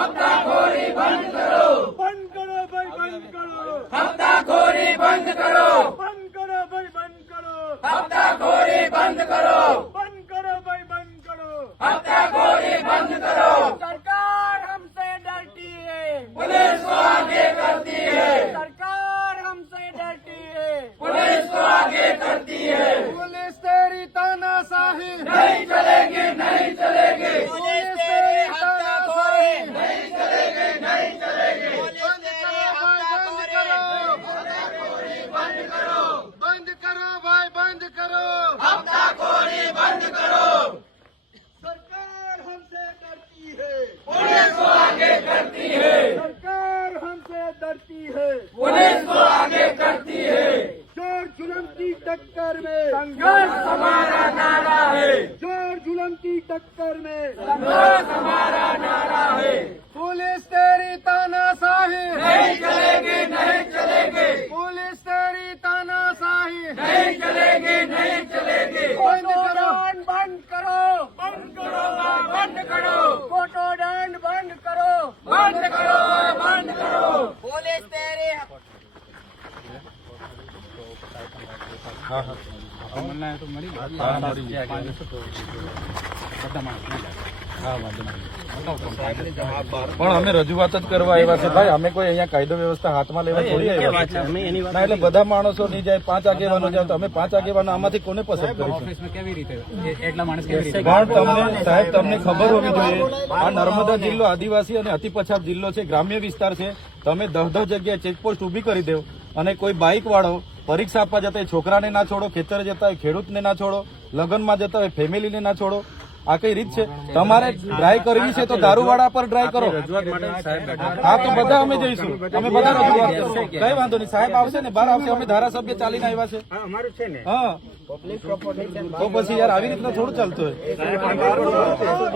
હપ્તાખોરી બંધ કરો. બંધ કરો ભાઈ બંધ કરો. હપ્તાખોરી બંધ કરો. हमसे डरती है पुलिस को आगे करती है जोर जुलम की टक्कर में संघर्ष हमारा नारा है जोर जुलम की टक्कर में संघर्ष हमारा नारा है पुलिस तेरी तानाशाही नहीं चलेगी नहीं चलेगी पुलिस तेरी तानाशाही नहीं चलेगी नहीं चलेगी बंद करो बंद करो बंद करो बंद करो फोटो दंड बंद करो बंद करो बंद करो પણ અમે રજૂઆત જ કરવા આવ્યા છે. ભાઈ અમે કોઈ અહીંયા કાયદો વ્યવસ્થા હાથમાં લેવા થોડી આવ્યા ના એટલે બધા માણસો નહીં જાય પાંચ આગેવાનો જાય તો અમે પાંચ આગેવાનો આમાંથી કોને પસંદ કરીશું? કેવી રીતે? એટલા માણસ કેવી રીતે? પણ તમને સાહેબ તમને ખબર હોવી જોઈએ આ નર્મદા જિલ્લો આદિવાસી અને અતિ પછાત જિલ્લો છે ગ્રામ્ય વિસ્તાર છે. તમે દસ દસ જગ્યાએ ચેકપોસ્ટ ઊભી કરી દેવ અને કોઈ બાઇક વાળો પરીક્ષા આપવા જતા હોય છોકરાને ના છોડો ખેતર જતા હોય ખેડૂતને ના છોડો લગ્નમાં જતા હોય ફેમિલીને ના છોડો. આ કઈ રીત છે? તમારે ડ્રાય કરવી છે તો દારૂવાળા પર ડ્રાય કરો. હા તો બધા અમે જઈશું. અમે બધા રજૂઆત કઈ વાંધો નહીં. સાહેબ આવશે ને બહાર આવશે. અમે ધારાસભ્ય ચાલીને આવ્યા છે. હા તો પછી યાર આવી રીતના થોડું ચાલતું હોય.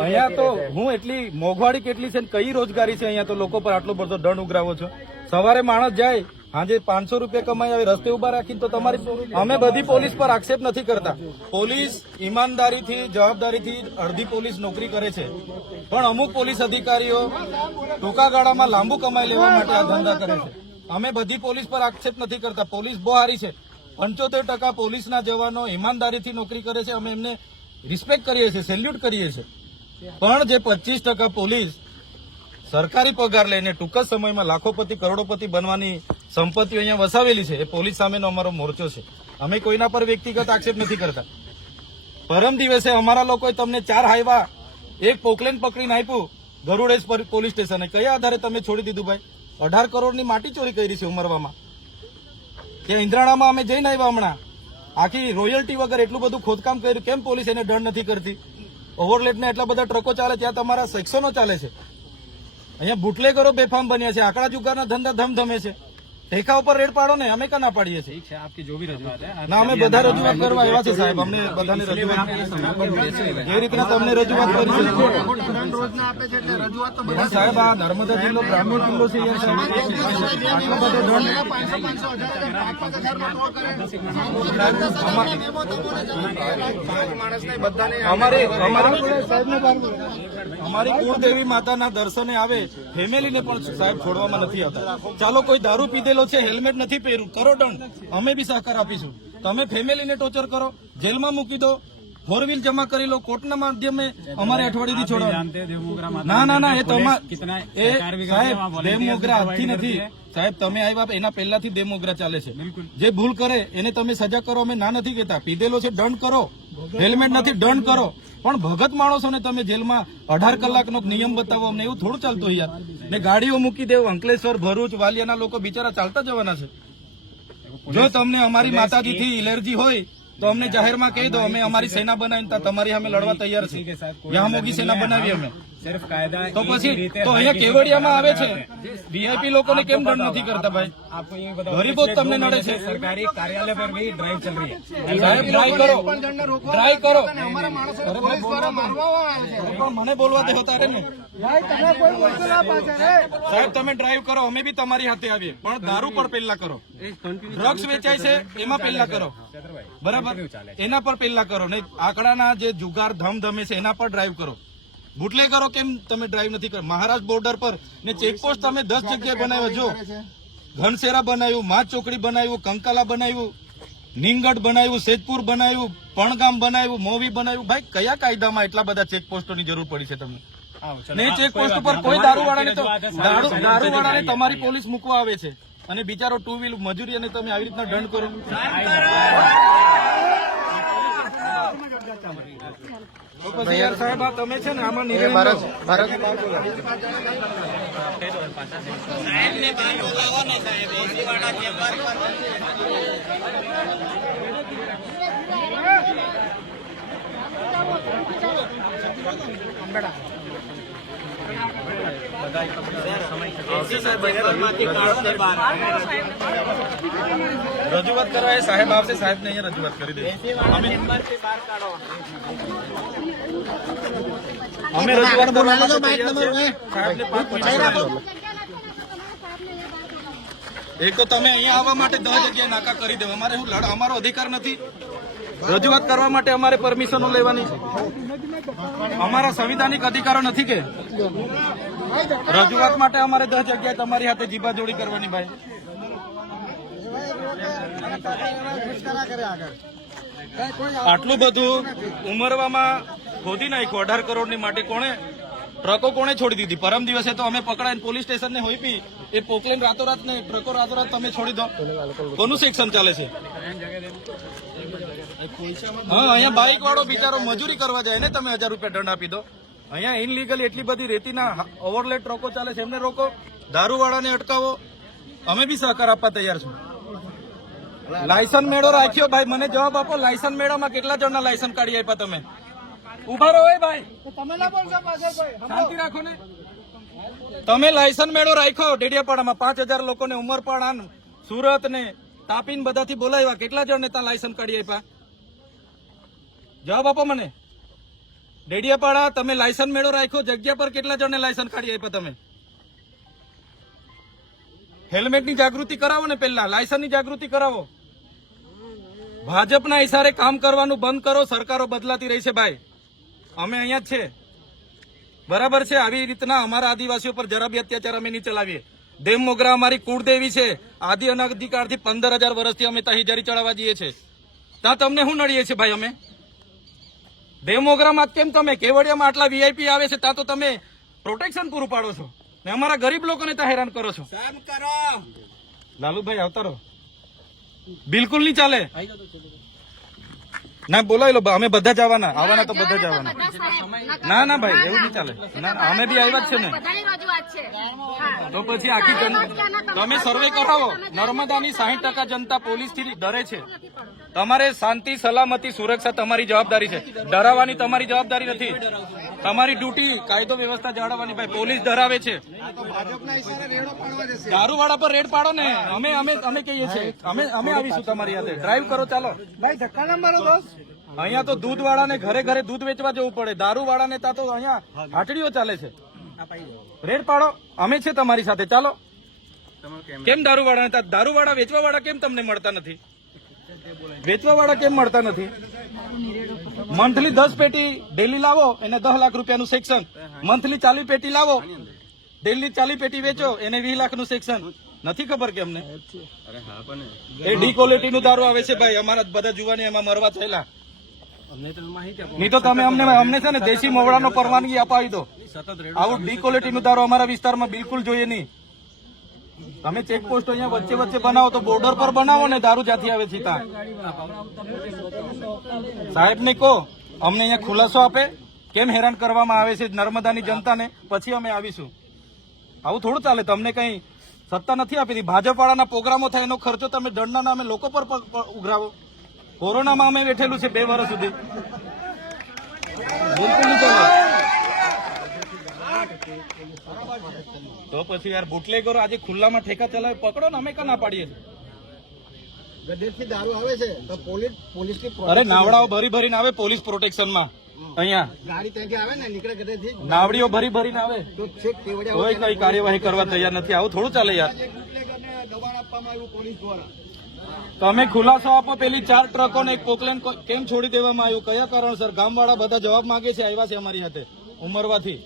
અહીંયા તો હું એટલી મોંઘવાડી કેટલી છે ને કઈ રોજગારી છે અહીંયા તો લોકો પર આટલો બધો દંડ ઉઘરાવો છો? સવારે માણસ જાય સાંજે પાંચસો રૂપિયા કમાઈ આવે, રસ્તે ઊભા રાખીને તો તમારી અમે બધી પોલીસ પર આક્ષેપ નથી કરતા. પોલીસ ઈમાનદારીથી, જવાબદારીથી અડધી પોલીસ નોકરી કરે છે. પણ અમુક પોલીસ અધિકારીઓ ટૂંકા ગાળામાં લાંબુ કમાઈ લેવા માટે આ ધંધા કરે છે. અમે બધી પોલીસ પર આક્ષેપ નથી કરતા. પોલીસ બહુ સારી છે. પંચોતેર ટકા પોલીસના જવાનો ઈમાનદારીથી નોકરી કરે છે. અમે એમને રિસ્પેક્ટ કરીએ છીએ સેલ્યુટ કરીએ છીએ. પણ જે પચીસ ટકા પોલીસ સરકારી પગાર લઈને ટૂંક જ સમયમાં લાખોપતિ, કરોડોપતિ બનવાની સંપત્તિઓ અહીંયા વસાવેલી છે. એ પોલીસ સામેનો અમારો મોરચો છે. અમે કોઈના પર વ્યક્તિગત આક્ષેપ નથી કરતા. પરમ દિવસે અમારા લોકોએ તમને ચાર હાઈવા, એક પોકલેન પકડીને આપ્યું ગરુડેશ પોલીસ સ્ટેશને. કયા આધારે તમે છોડી દીધું ભાઈ? અઢાર કરોડની માટી ચોરી કરી છે ઉમરવામાં. ત્યાં ઇન્દ્રાણામાં અમે જઈને આવ્યા હમણાં? આખી રોયલ્ટી વગર એટલું બધું ખોદકામ કર્યું. કેમ પોલીસ એને દંડ નથી કરતી? ઓવરલેટને એટલા બધા ટ્રકો ચાલે, ત્યાં તમારા સેક્શનો ચાલે છે. અહીંયા બુટલેગરો બેફામ બન્યા છે આંકડા જુગારના ધંધા ધમધમે છે ઠેકા ઉપર રેડ પાડો ને અમે કના પાડીએ છીએ આપકી જો ભી રજૂઆત ના અમે બધા રજૂઆત કરવા આવ્યા છે સાહેબ અમને બધાને રજૂઆત જે રીતના તમને રજૂઆત કરી છે સાહેબ આ નર્મદા જિલ્લો ગ્રામ્ય જિલ્લો છે યાર સાહેબ. આટલો બધો દંડ અમારી અમારી અમારી કુળદેવી માતાના દર્શને આવે ફેમિલીને પણ સાહેબ છોડવામાં નથી આવતા. ચાલો કોઈ દારૂ પીધેલો છે હેલ્મેટ નથી પહેર્યું કરો દંડ. અમે બી સહકાર આપીશું. તમે ફેમિલીને ટોર્ચર કરો જેલમાં મૂકી દો ફોરવ્હીલ જમા કરી લો કોર્ટના માધ્યમે અમારે અઠવાડિયેથી છોડો ના ના ના એ તમારા સાહેબ દેવમોગરા હાથથી નથી. સાહેબ તમે આવ્યા એના પહેલાથી દેવમોગરા ચાલે છે. જે ભૂલ કરે એને તમે સજા કરો અમે ના નથી કહેતા. પીધેલો છે દંડ કરો. હેલ્મેટ નથી દંડ કરો. પણ ભગત માણસોને તમે જેલમાં અઢાર કલાકનો નિયમ બતાવો અમને એવું થોડું ચાલતો યાર ને ગાડીઓ મૂકી દેવું અંકલેશ્વર ભરૂચ વાલિયાના લોકો બિચારા ચાલતા જવાના છે. જો તમને અમારી માતાજીથી એલર્જી હોય તો અમને જાહેરમાં કહી દો અમે અમારી સેના બનાવીને ત્યાં તમારી સામે લડવા તૈયાર છીએ યહાં મોગી સેના બનાવી અમે. સિર્ફ કાયદા તો પછી તો અહીંયા કેવડિયામાં આવે છે વીઆઈપી લોકોને કેમ દંડ નથી કરતા ભાઈ ગરીબો તમને નડે છે સરકારી કાર્યાલય પર ભી ડ્રાઈવ ચલ રહી હે ડ્રાઈવ કરો ડ્રાઈવ કરો મને બોલવા દેવો તારે ને સાહેબ તમે ડ્રાઈવ કરો અમે બી તમારી હાથે આવીએ. પણ દારૂ પર પેલા કરો. ડ્રગ્સ વેચાય છે એમાં પેલા કરો. બરાબર? એના પર પેલા કરો. નહીં આંકડાના જે જુગાર ધમધમે છે એના પર ડ્રાઈવ કરો. બુટલેગરો કેમ તમે ડ્રાઈવ નથી કરતા મહારાષ્ટ્ર બોર્ડર પર ને ચેકપોસ્ટ તમે દસ જગ્યાએ બનાવ્યા જો. ઘનસેરા બનાવ્યું મા ચોકડી બનાવ્યું કંકાલા બનાવ્યું નિંગઢ બનાવ્યું સેજપુર બનાવ્યું પણગામ બનાવ્યું મોવી બનાવ્યું. ભાઈ કયા કાયદામાં એટલા બધા ચેકપોસ્ટોની જરૂર પડી છે તમને? ને ચેકપોસ્ટ ઉપર કોઈ દારૂવાળાને તો દારૂવાળાને તમારી પોલીસ મૂકવા આવે છે. અને બિચારો ટુ વ્હીલ મજૂરી અને તમે આવી રીતના દંડ કરો. તો સાહેબ આ તમે છે ને આમાં નિર્ણય લો. રજૂઆત કરવા એ સાહેબ આવશે સાહેબ ને અહીંયા રજૂઆત કરી દે અમે રજૂઆત કરવા સાહેબ તૈયાર પાંચ મિનિટ એક તો તમે અહીંયા આવવા માટે દસ જગ્યાએ નાકા કરી દો અમારે શું લડ અમારો અધિકાર નથી. રજૂઆત કરવા માટે અમારે પરમિશનો લેવાની છે. અમારા સંવિધાનિક અધિકારો નથી કે? રજૂઆત માટે અમારે દસ જગ્યાએ તમારી હાથે જીબાજોડી કરવાની ભાઈ. આટલું બધું ઉમરવામાં ખોદી નાખ્યું. અઢાર કરોડની માટે કોણે, ટ્રકો કોણે છોડી દીધી? પરમ દિવસે તો અમે પકડાઈને પોલીસ સ્ટેશનને હોઈપી, એ પોકલેન રાતોરાત ને ટ્રકો રાતોરાત તમે છોડી દો. કોનું સેક્શન ચાલે છે? હા, અહીંયા બાઇક વાળો બિચારો મજૂરી કરવા જાય ને, તમે હજાર રૂપિયા દંડ આપી દો. અહીંયા ઇનલીગલ એટલી બધી રેતીના ઓવરલેટ ટ્રકો ચાલે છે. એમને રોકો. દારૂવાળાને અટકાવો. અમે બી સહકાર આપવા તૈયાર છું લાયસન્સ મેળો રાખ્યો ભાઈ. મને જવાબ આપો. લાયસન્સ મેળામાં કેટલા જણના લાયસન્સ કાઢી આપ્યા તમે? ઊભા રહો ભાઈ. તમે ના બોલશો પાછળ ભાઈ શાંતિ રાખો ને. તમે લાયસન્સ મેળો રાખ્યો ડેડિયાપાડામાં. પાંચ હજાર લોકોને ઉમરપાડા સુરત ને તાપીન બધાથી બોલાવ્યા. કેટલા જણને ત્યાં લાયસન્સ કાઢી આપ્યા? જવાબ આપો મને. ડેડિયાપાડા, તમે લાયસન્સ મેળો રાખ્યો, જગ્યા પર કેટલા જણને લાયસન્સ કાઢી આપ્યા તમે? હેલ્મેટની જાગૃતિ કરાવો ને પહેલા લાયસન્સની જાગૃતિ કરાવો. ભાજપના ઇશારે કામ કરવાનું બંધ કરો, સરકારો બદલાતી રહી છે ભાઈ. અમે અહીંયા જ છે. બરાબર છે? આવી રીતના અમારા આદિવાસીઓ પર જરા બી અત્યાચાર અમે નહીં ચલાવીએ. દેવ મોગરા અમારી કુળદેવી છે. આદિ અનાધિકારથી પંદર હજાર વર્ષથી અમે તહીજારી ચડાવવા જઈએ છીએ. ત્યાં તમને શું નડીએ છીએ ભાઈ અમે? દેવ મોગરામાં કેમ તમે કેવડિયામાં આટલા વીઆઈપી આવે છે ત્યાં તો તમે પ્રોટેક્શન પૂરું પાડો છો ને અમારા ગરીબ લોકોને ત્યાં હેરાન કરો છો લાલુભાઈ આવતા રહો બિલકુલ નહીં ચાલે ના બોલાવી લો અમે બધા જ આવવાના આવવાના તો બધા જ આવવાના ના ના ભાઈ એવું નહીં ચાલે ના અમે બી આવ્યા જ છે ને. તો પછી આખી તમે સર્વે કરાવો નર્મદાની સાહીઠ ટકા જનતા પોલીસથી ડરે છે તમારે શાંતિ સલામતી સુરક્ષા તમારી જવાબદારી છે. ડરાવવાની તમારી જવાબદારી નથી. તમારી ડ્યુટી કાયદો વ્યવસ્થા જાળવવાની ભાઈ પોલીસ ધરાવે છે. ભાજપના ઈશારે રેડો પાડવા જશે દારૂવાળા પર રેડ પાડો ને. અમે અમે અમે કહીએ છીએ. અમે અમે આવીશું તમારી હાથે. ડ્રાઈવ કરો ચાલો. ભાઈ ધક્કા ના મારો દોસ્ત. અહીંયા તો દૂધ વાળાને ઘરે ઘરે દૂધ વેચવા જવું પડે. દારૂ વાળાને ત્યાં તો અહીંયા હાટડીઓ ચાલે છે. રેડ પાડો. અમે છે તમારી સાથે. ચાલો. કેમ? દારૂ વાળા દારૂ વાળા વેચવા વાળા કેમ તમને મળતા નથી? વેચવા વાળા કેમ મળતા નથી? મંથલી દસ પેટી ડેલી લાવો એને દસ લાખ રૂપિયાનું સેક્શન મંથલી ચાલી પેટી લાવો ડેલી ચાલી પેટી વેચો એને વીસ લાખનું સેક્શન નથી ખબર કે અમને? એ ડી ક્વોલિટી નું દારૂ આવે છે ભાઈ અમારા બધા જુવાની એમાં મરવા થયેલા. નહીં તો તમે અમને અમને છે ને દેશી મોવડાનો પરવાનગી અપાવી દો. આવું ડી ક્વોલિટી નું દારૂ અમારા વિસ્તારમાં બિલકુલ જોઈએ નહીં. તમે ચેકપોસ્ટ અહીંયા વચ્ચે વચ્ચે બનાવો તો બોર્ડર પર બનાવો ને દારૂ જ્યાંથી આવે છે ત્યાં. સાહેબ ને કહો, અમને અહીંયા ખુલાસો આપે. કેમ હેરાન કરવામાં આવે છે નર્મદાની જનતાને? પછી અમે આવીશું. આવું થોડું ચાલે, તમને કઈ સત્તા નથી આપી દીધી ભાજપ વાળાના પ્રોગ્રામો થાય, એનો ખર્ચો તમે દંડના નામે લોકો પર ઉઘરાવો. કોરોનામાં અમે બેઠેલું છે બે વર્ષ સુધી. બિલકુલ નહીં તો પછી યાર બુટલેગરો આજે ખુલ્લામાં ઠેકા ચલાવે પકડો ને અમે કા ના પાડીએ છીએ? દારૂ આવે છે તો પોલીસ પોલીસની અરે નાવડાઓ ભરી ભરીને આવે પોલીસ પ્રોટેક્શનમાં. અહીંયા. ગાડી ત્યાંથી આવે ને નીકળે ગઢેથી નાવડીઓ ભરી ભરીને આવે. તો છેક કેવડિયા કોઈ કઈ કાર્યવાહી કરવા તૈયાર નથી. આવું થોડું ચાલે યાર. દબાણ આપવામાં આવ્યું પોલીસ દ્વારા. તમે ખુલાસો આપો. પેલી ચાર ટ્રકોને એક પોકલેન કેમ છોડી દેવામાં આવ્યું? કયા કારણસર? ગામવાળા બધા જવાબ માંગે છે આવ્યા છે અમારી સાથે. ઉમરવાથી.